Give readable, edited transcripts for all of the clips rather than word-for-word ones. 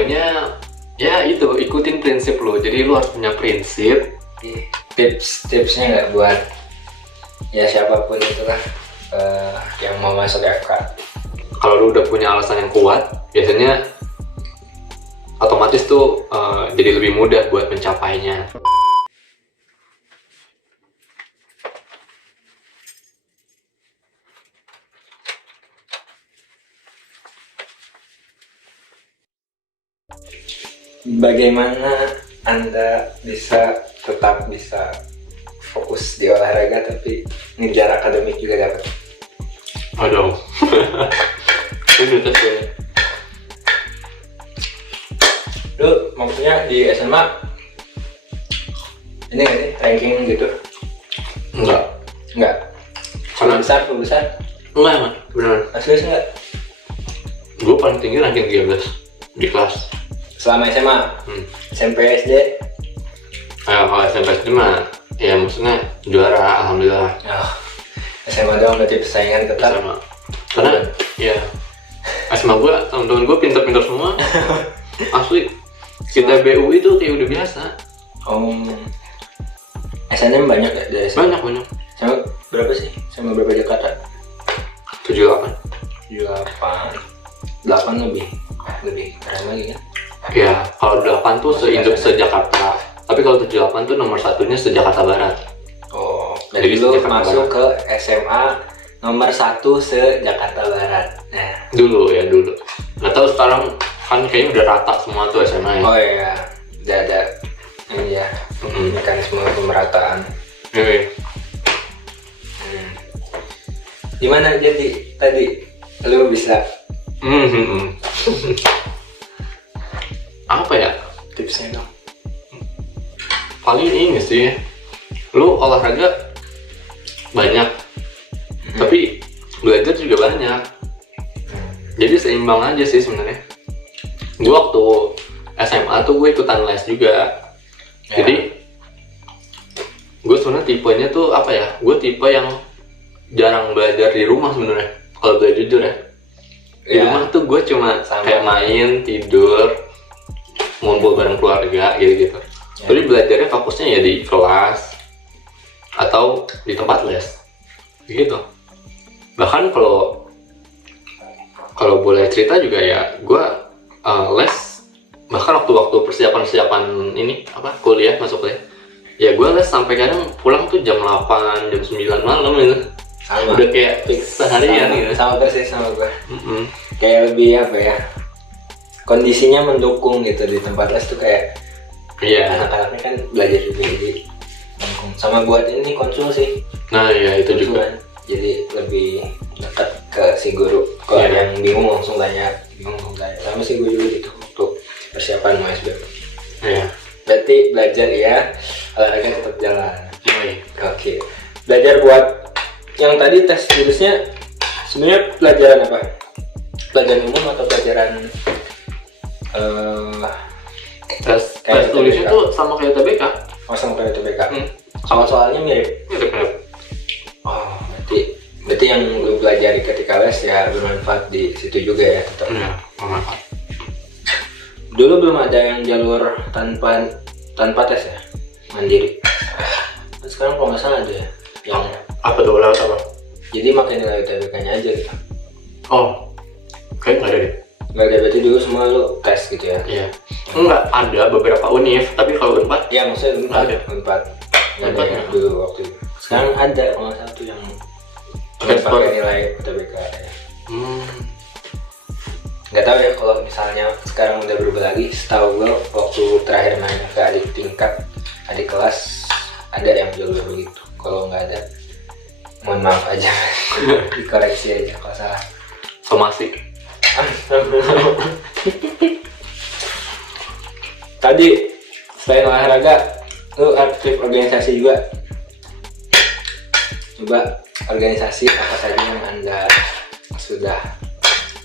poinnya ya itu, ikutin prinsip lo. Jadi lo harus punya prinsip. Tipsnya nggak buat ya siapapun itulah yang mau masuk FK. Kalau lo udah punya alasan yang kuat, biasanya otomatis tuh jadi lebih mudah buat mencapainya. Bagaimana Anda tetap bisa fokus di olahraga tapi ngejar akademik juga dapat? Aduh. Ini tes gue. Lu maksudnya di SMA ini nggak sih ranking gitu? Enggak. Karena Full besar? enggak, beneran. Asli enggak? Gue paling tinggi ranking 13 di kelas. Selama SMA? SMP, SD? Kalau SMP SD mah ya maksudnya juara, alhamdulillah. Oh, SMA doang berarti persaingan ketat. Sama. Karena ya SMA gue, teman-teman gue pintar-pintar semua. Asli. Kita BU itu kayak udah biasa. SNM banyak ya dari SMA? Banyak. Sama berapa sih? Sama berapa Jakarta? 78. 8 lebih keren lagi kan? Ya, kalau 8 tuh se-Jakarta. Tapi kalau 78 tuh nomor satunya se-Jakarta Barat. Oh, jadi lu masuk ke SMA nomor 1 se-Jakarta Barat. Nah, Dulu. Nggak tahu sekarang kan kayaknya udah rata semua tuh SMA ya. oh iya, udah ada ini ya, mekanisme pemerataan. Iya. Gimana jadi tadi lu bisa Apa ya? tipsnya dong? Paling ini sih, lu olahraga banyak, tapi belajar juga banyak. Jadi seimbang aja sih sebenarnya. Gue waktu SMA tuh gue ikutan les juga. Jadi gue sebenarnya tipenya tuh apa ya? Gue tipe yang jarang belajar di rumah sebenarnya. Kalau boleh jujur ya, di rumah tuh gue cuma kayak main, tidur, ngumpul bareng keluarga gitu. Jadi belajarnya fokusnya ya di kelas atau di tempat les gitu. Bahkan kalau boleh cerita juga ya, gue les bahkan waktu persiapan ini kuliah, masuk kuliah ya, gue les sampai kadang pulang tuh jam 8, jam 9 malam gitu. Sama. Udah kayak seharian gitu. Sama persis sama gue. Kayak lebih apa ya, kondisinya mendukung gitu di tempat les tuh kayak anak-anaknya kan belajar juga, jadi mendukung. Sama buat ini konsul sih. Nah ya itu juga. Jadi lebih dekat ke si guru. Kalau ada yang bingung langsung tanya, sama si guru juga gitu untuk persiapan mau SBM. Iya. Berarti belajar ya, olahraga tetap jalan. Oke. Belajar buat yang tadi tes tulisnya sebenarnya pelajaran apa? Pelajaran umum atau pelajaran tes tulisnya tuh sama kayak TBK. Oh, sama kayak TBK. Soalnya mirip. Oh, berarti yang lu pelajari ketika les ya bermanfaat di situ juga ya tetap. Iya, bermanfaat. Dulu belum ada yang jalur tanpa tes ya, mandiri. Nah, sekarang kalau nggak salah ada ya. Yang apa tuh, lewat apa? jadi makin nilai UTBK-nya aja gitu. Oh, kayak nggak ada deh. Nggak ada, berarti dulu semua lu tes gitu ya? Iya. Enggak, ada beberapa univ, tapi kalau Unpad ya maksudnya Unpad nggak ada yang dulu waktu itu. Sekarang ada kalau nggak salah tuh yang pakai nilai UTBK ya. Nggak tahu ya kalau misalnya sekarang udah berubah lagi. Setahu gue waktu terakhir nanya ke adik kelas ada yang jalur begitu. Kalau nggak ada, mohon maaf aja, dikoreksi aja kalau salah. Somasi. Tadi selain olahraga, lu aktif organisasi juga. Coba organisasi apa saja yang Anda sudah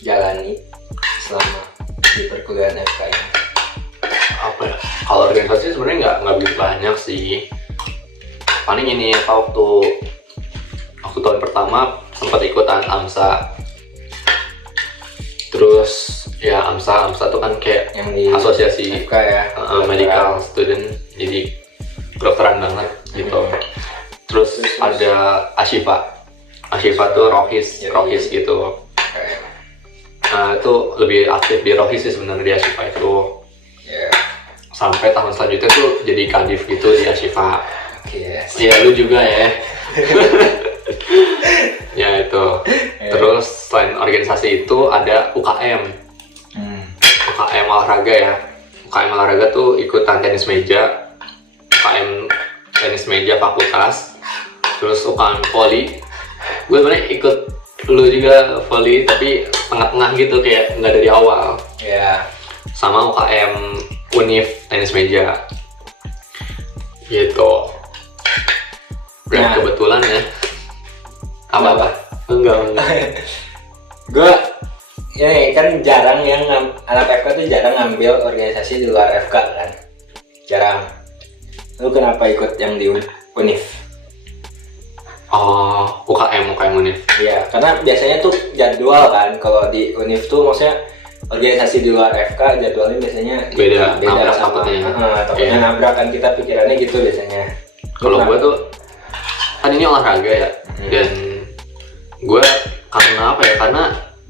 jalani selama di perkuliahan FK ini? Apa ya? Kalau organisasi sebenarnya nggak begitu banyak sih. Paling ini waktu tahun pertama sempat ikutan AMSA. Terus Ya AMSA tuh kan kayak yang di asosiasi FK ya, medical student, jadi kedokteran banget gitu. Terus ada Ashifa tuh rohis gitu. Nah itu lebih aktif di rohis sih sebenarnya di Ashifa itu. Sampai tahun selanjutnya tuh jadi kadif gitu di Ashifa. Ya lu juga ya. Ya itu. Terus selain organisasi itu ada UKM. UKM olahraga ya. UKM olahraga tuh ikutan tenis meja. UKM tenis meja fakultas. Terus UKM volley. Gue sebenarnya ikut lu juga volley tapi tengah-tengah gitu kayak nggak dari awal. Sama UKM Unif tenis meja. Gitu. Dan kebetulan ya. Apa? Enggak. Gue ini kan jarang yang anak FK tuh jarang ngambil organisasi di luar FK kan. Jarang. Lu kenapa ikut yang di Unif? UKM Unif. Iya, karena biasanya tuh jadwal kan kalau di Unif tuh maksudnya organisasi di luar FK jadwalnya biasanya beda sama takutnya nabrak kan, kita pikirannya gitu biasanya. Kalau gue tuh kan ini olahraga ya, dan gue karena apa ya, karena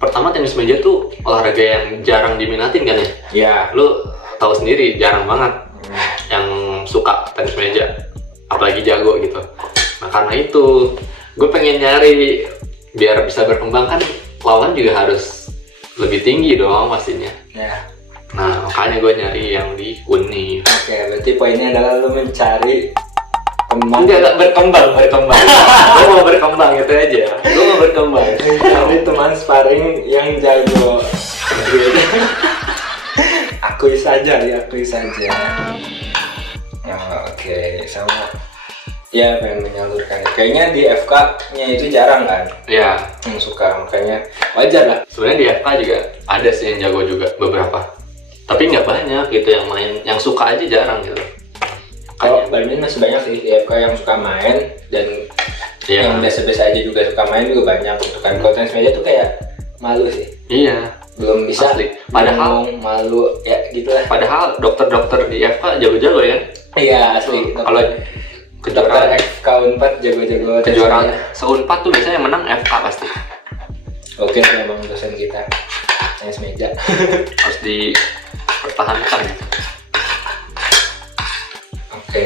pertama tenis meja tuh olahraga yang jarang diminatin kan ya. Iya. Lu tahu sendiri jarang banget yang suka tenis meja, apalagi jago gitu. Nah karena itu gue pengen nyari biar bisa berkembang, kan lawan juga harus lebih tinggi dong pastinya. Nah makanya gue nyari yang di Uni. Oke, berarti poinnya adalah lu mencari enggak berkembang. Gue mau berkembang itu aja. Gue mau berkembang. Mencari teman sparring yang jago. Akui saja. Oke, sama. Ya pengen menyalurkan. Kayaknya di FK-nya itu jarang kan? Iya. Yang suka, makanya wajar lah. Sebenarnya di FK juga ada sih yang jago juga beberapa. Tapi nggak banyak gitu yang main, yang suka aja jarang gitu. Kalau badminton masih banyak sih di FK yang suka main, dan yang biasa-biasa aja juga suka main juga banyak gitu kan. Kalau tenis meja tuh kayak malu sih. Iya. Belum bisa. Asli. Padahal malu ya gitulah. Padahal dokter-dokter di FK jago-jago ya kan? Iya asli. Kalau kejuaraan FK Unpad jago-jago. Kejuaraan se-Unpad tuh biasanya yang menang FK pasti. Oke, memang dosen kita tenis meja harus dipertahankan. Oke.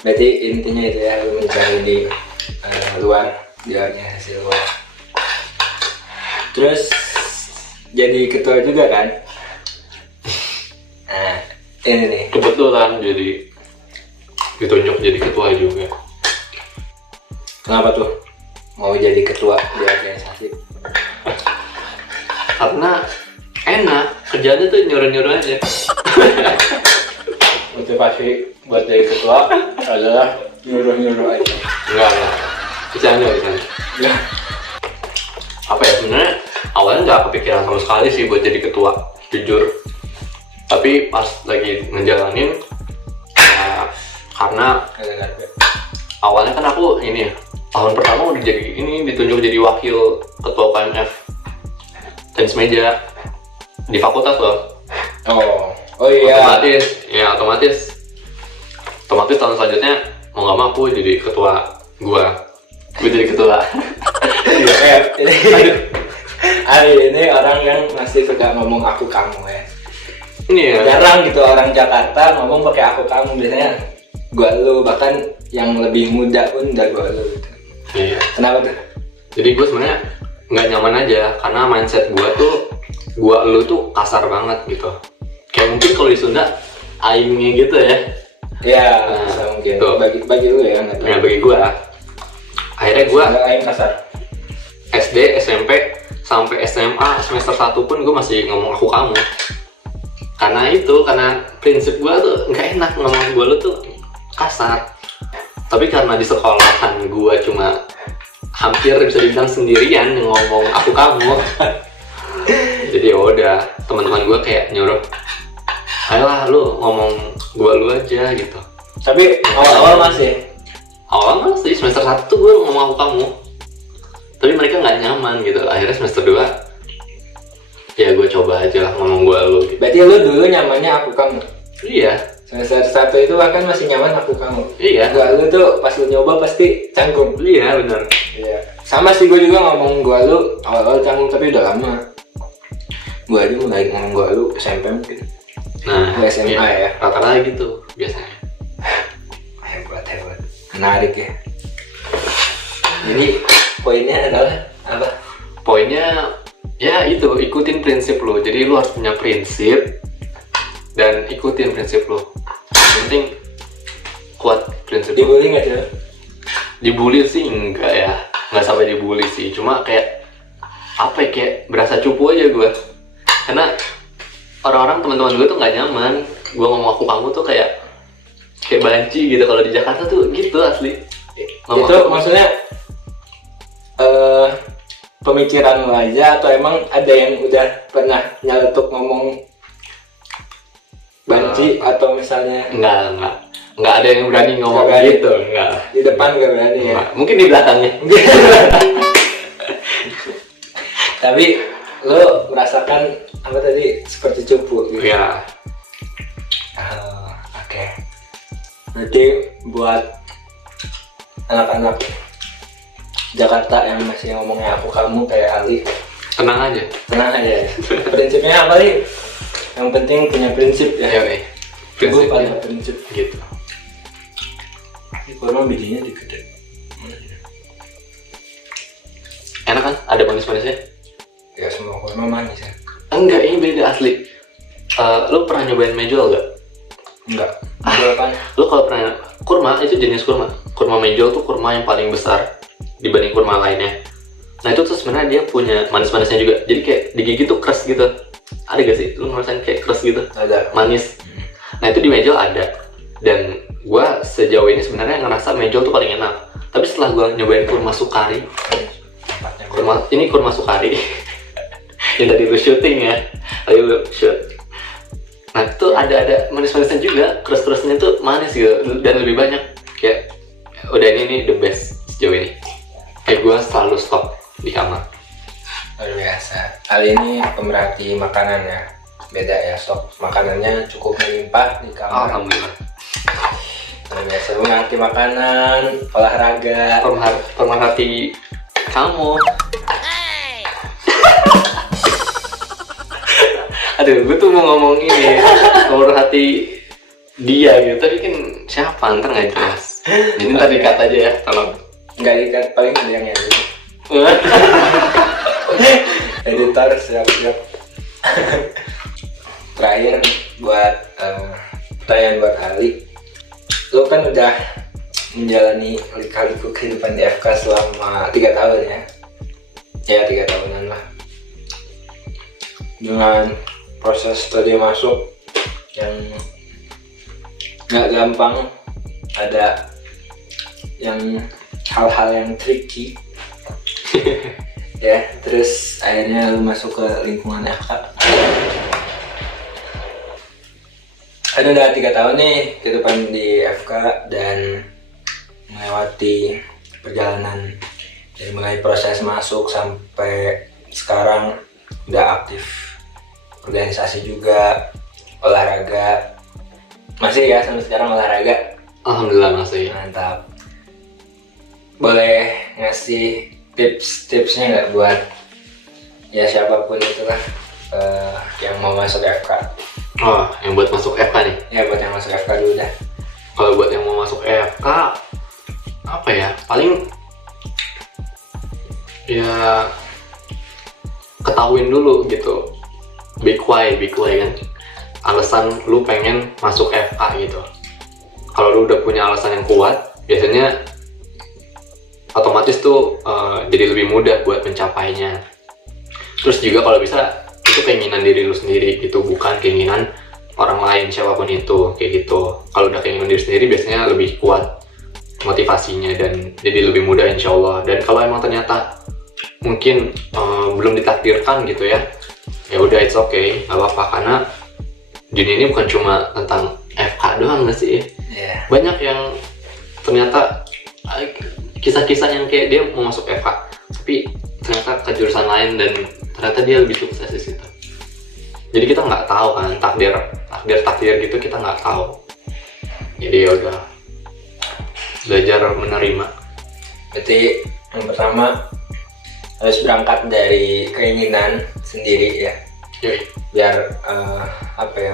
Berarti intinya itu ya, lu mencari di luar, di organisasi luar. Terus jadi ketua juga kan? Nah, ini nih. Kebetulan jadi ditunjuk jadi ketua juga. Kenapa tuh mau jadi ketua di organisasi? Karena enak, kerjanya tuh nyuruh-nyuruh aja. Motivasi buat jadi ketua adalah nyuruh-nyuruh aja. Enggak. Bercanda. Ya. Apa ya, sebenarnya awalnya nggak kepikiran sama sekali sih buat jadi ketua, jujur. Tapi pas lagi ngejalanin, ya, karena awalnya kan aku ini tahun pertama udah jadi ini, ditunjuk jadi wakil ketua KMF tenis meja di fakultas loh. Oh iya. Otomatis tahun selanjutnya mau nggak mau aku jadi ketua. Gue jadi ketua. Hari ini orang yang masih suka ngomong aku kamu ya. Ini ya. Jarang gitu orang Jakarta ngomong pakai aku kamu, biasanya gua lu, bahkan yang lebih muda pun udah gua lu gitu. Iya. Kenapa tuh? Jadi gue sebenarnya nggak nyaman aja karena mindset gue tuh gua lu tuh kasar banget gitu. Kayak mungkin kalau di Sunda aingnya gitu ya. Iya, bisa mungkin. Tuh. Bagi lu ya, nggak tahu. Ya bagi gue. Akhirnya gue aing kasar. SD, SMP, sampai SMA semester 1 pun gue masih ngomong aku kamu. Karena prinsip gue tuh nggak enak ngomong gue lu tuh kasar. Tapi karena di sekolahan gue cuma hampir bisa dibilang sendirian ngomong aku kamu. Jadi ya udah, teman-teman gue kayak nyuruh, ayolah lu ngomong gue lu aja gitu. Tapi awal-awal masih semester 1 tuh gue ngomong aku kamu. Tapi mereka nggak nyaman gitu. Akhirnya semester 2 ya gue coba aja lah ngomong gue lu gitu. Berarti lu dulu nyamannya aku kamu. Iya. Semester 1 itu bahkan masih nyaman aku kamu. Iya. Gua lu tuh pas lu nyoba pasti canggung. Iya benar. Iya. Sama sih gue juga ngomong gua lu awal-awal canggung tapi udah lama. Gua aja mulai ngomong gua lu SMP mungkin. Nah, Gua SMA ya. Rata-rata gitu biasanya. Hebat. Menarik ya. Jadi poinnya adalah apa? Poinnya ya itu, ikutin prinsip lo. Jadi lo harus punya prinsip dan ikutin prinsip lo. Yang penting kuat prinsip lo. Dibully nggak sih? Dibully sih enggak ya, nggak sampai dibully sih. Cuma kayak apa ya, kayak berasa cupu aja gue. Karena orang-orang teman-teman gue tuh nggak nyaman. Gue ngomong aku kamu tuh kayak banci gitu. Kalau di Jakarta tuh gitu asli. Ngomong Itu maksudnya pemikiran lo aja atau emang ada yang udah pernah nyeletuk ngomong banci atau misalnya nggak ada yang berani ngomong Nggak berani. gitu, nggak. di depan gak berani ya? Nggak. Mungkin di belakangnya. Tapi lo merasakan apa tadi seperti cupu gitu? Ya, Oke. Berarti buat anak-anak Jakarta yang masih ngomongnya aku kamu kayak Ali, tenang aja. tenang aja ya. Prinsipnya apa nih? Yang penting punya prinsip ya. Ya nih, Prinsip pada prinsipnya prinsip. gitu. Ini kurma bijinya dikit deh. Enak kan? Ada manis-manisnya? Ya semua kurma manis ya. Enggak, ini beda asli. Lo pernah nyobain mejol nggak? Enggak. Apa? Lo kalau pernah, kurma itu jenis kurma. Kurma mejol tuh kurma yang paling besar dibanding kurma lainnya. Nah itu tuh sebenarnya dia punya manis-manisnya juga. Jadi kayak digigit tuh keras gitu. Ada gak sih? Lo ngerasain kayak keras gitu? Ada. Manis. Nah itu di mejol ada. Dan gua sejauh ini sebenarnya ngerasa mejol tuh paling enak. Tapi setelah gua nyobain kurma sukari, ini kurma sukari yang tadi lu syuting ya, tadi lu shoot. Nah itu ada manis-manisnya juga, keras-kerasnya tuh manis gitu dan lebih banyak. Kayak udah ini the best sejauh ini. Gue selalu stok di kamar. Luar biasa. Kali ini pemerhati makanan ya. Beda ya, stok makanannya cukup melimpah di kamar. Alhamdulillah. Luar biasa, pemerhati makanan, olahraga. Pemerhati kamu. Aduh, gue tuh mau ngomong ini, pemerhati dia gitu. Tapi kan siapa? Ntar nggak jelas. Jadi ntar dikat aja ya, tolong. Nggak dikat, paling ada yang edit. Editor siap-siap. Terakhir buat pertanyaan buat Ali, lo kan udah menjalani lika-liku kehidupan di FK selama 3 tahun ya 3 tahunan lah, dengan proses studi masuk yang nggak gampang, ada yang hal-hal yang tricky ya, terus akhirnya lu masuk ke lingkungan FK. Ada udah 3 tahun nih kehidupan di FK dan melewati perjalanan dari mulai proses masuk sampai sekarang udah aktif organisasi juga, olahraga. Masih ya sampai sekarang olahraga? Alhamdulillah masih. Mantap. Boleh ngasih tips-tipsnya nggak buat ya siapapun itulah yang mau masuk FK? Oh, yang buat masuk FK nih? Ya buat yang masuk FK dulu dah. Kalau buat yang mau masuk FK, apa ya? Paling ya ketahuin dulu gitu. Big why kan? Alasan lu pengen masuk FK gitu. Kalau lu udah punya alasan yang kuat, biasanya otomatis tuh jadi lebih mudah buat mencapainya. Terus juga kalau bisa itu keinginan diri lu sendiri gitu, bukan keinginan orang lain siapapun itu, kayak gitu. Kalau udah keinginan diri sendiri biasanya lebih kuat motivasinya dan jadi lebih mudah insya Allah. Dan kalau emang ternyata mungkin belum ditakdirkan gitu ya udah it's okay, nggak apa-apa, karena dunia ini bukan cuma tentang FK doang nggak sih? Yeah. Banyak yang ternyata kisah-kisah yang kayak dia mau masuk FK tapi ternyata ke jurusan lain dan ternyata dia lebih sukses di situ. Jadi kita nggak tahu kan takdir gitu, kita nggak tahu. Jadi ya udah belajar menerima. Berarti yang pertama harus berangkat dari keinginan sendiri ya. Yoi. Biar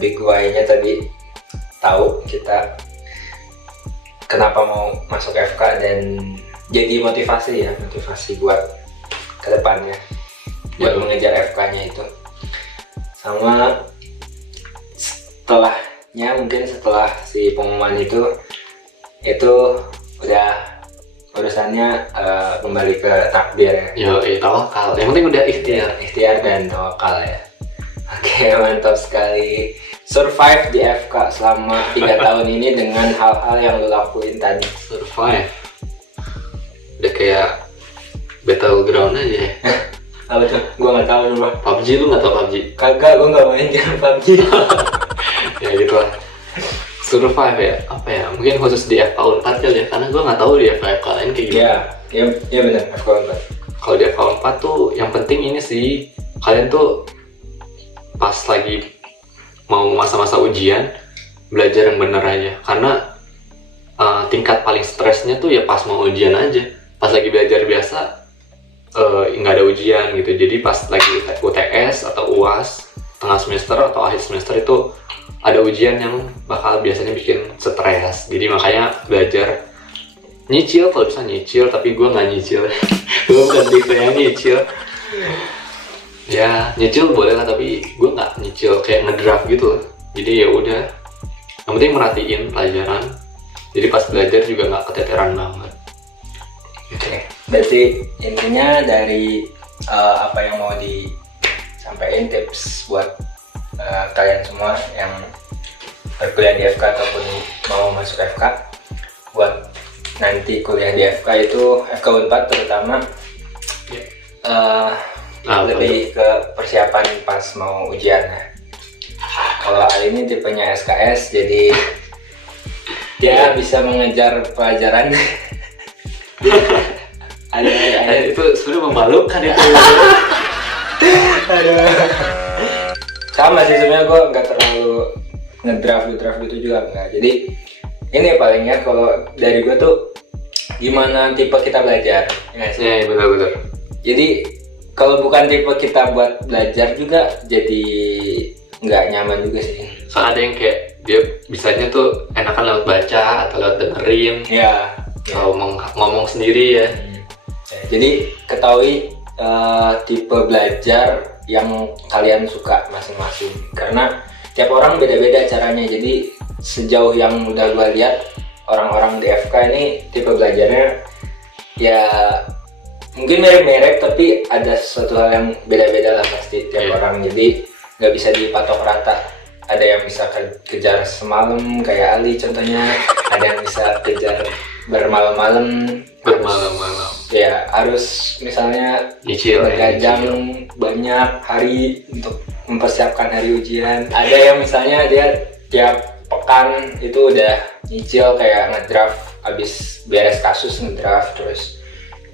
big why-nya tadi tahu kita kenapa mau masuk FK dan jadi motivasi buat kedepannya buat mengejar FK-nya itu. Sama setelah si pengumuman itu udah urusannya kembali ke takdir ya. Tawakal. Yang penting udah Ikhtiar dan tawakal ya. Oke, mantap sekali. Survive di FK selama 3 tahun ini dengan hal-hal yang lo lakuin tadi. Survive. Udah kayak battleground aja ya. Apa tuh? Gua nggak tahu dulu. PUBG, lu nggak tahu PUBG? Kagak, gua nggak main game PUBG. Ya gitu lah. Survive ya, apa ya? Mungkin khusus di FK 4 kali ya, karena gua nggak tahu di FK lain kayak gimana. Iya benar, FK 4. Kalau di FK 4 tuh yang penting ini sih, kalian tuh pas lagi mau masa-masa ujian belajar yang bener aja, karena tingkat paling stresnya tuh ya pas mau ujian aja. Pas lagi belajar biasa nggak ada ujian gitu, jadi pas lagi UTS atau UAS tengah semester atau akhir semester itu ada ujian yang bakal biasanya bikin stres. Jadi makanya belajar nyicil, kalau bisa nyicil, tapi gue nggak nyicil. Gue bukan tipe yang nyicil. Ya nyicil boleh lah, tapi gue nggak nyicil kayak ngedraft gitu loh. Jadi ya udah, yang penting merhatiin pelajaran, jadi pas belajar juga nggak keteteran banget. Oke, berarti intinya dari apa yang mau disampaikan, tips buat kalian semua yang berkuliah di FK ataupun mau masuk FK, buat nanti kuliah di FK itu FK Unpad terutama, lebih ke persiapan pas mau ujian ya. Kalau ini tipenya SKS, jadi dia bisa mengejar pelajaran. Itu sebenarnya memalukan itu. Sama sih sebenarnya, gue nggak terlalu ngedraft gitu juga enggak. Jadi ini palingnya kalau dari gue tuh gimana tipe kita belajar, ya sih? Ya betul. Jadi kalau bukan tipe kita buat belajar juga jadi nggak nyaman juga sih. Soalnya ada yang kayak dia bisanya tuh enakan lewat baca atau lewat dengerin. Ya. Kalau ngomong sendiri ya. Jadi ketahui tipe belajar yang kalian suka masing-masing, karena tiap orang beda-beda caranya. Jadi sejauh yang udah gue lihat, orang-orang di FK ini tipe belajarnya ya mungkin mirip-mirip, tapi ada sesuatu hal yang beda-beda lah pasti tiap orang. Jadi nggak bisa dipatok rata. Ada yang bisa kejar semalam kayak Ali contohnya, ada yang bisa kejar bermalam-malam. Ya harus misalnya bergadang banyak hari untuk mempersiapkan hari ujian. Ada yang misalnya dia tiap pekan itu udah nyicil kayak ngedraft, abis beres kasus ngedraft, terus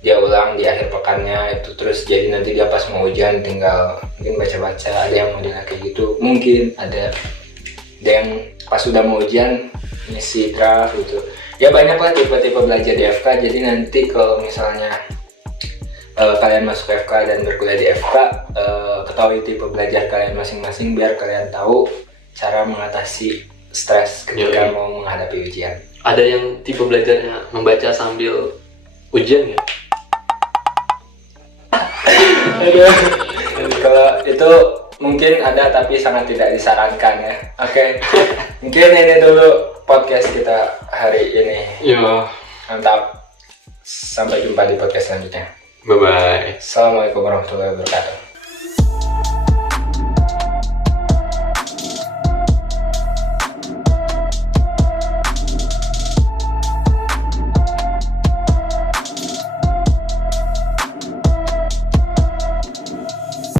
dia ulang di akhir pekannya itu, terus jadi nanti dia pas mau ujian tinggal mungkin baca-baca. Ada yang model kayak gitu, mungkin ada yang pas sudah mau ujian ngisi draft gitu. Ya banyak lah tipe-tipe belajar di FK. Jadi nanti kalau misalnya kalian masuk FK dan berkuliah di FK, ketahui tipe belajar kalian masing-masing biar kalian tahu cara mengatasi stres ketika mau menghadapi ujian. Ada yang tipe belajarnya membaca sambil ujian ya? Kalau itu mungkin ada, tapi sangat tidak disarankan ya. Oke. Mungkin ini dulu podcast kita hari ini. Iya. Mantap. Sampai jumpa di podcast selanjutnya. Bye bye. Assalamualaikum warahmatullahi wabarakatuh.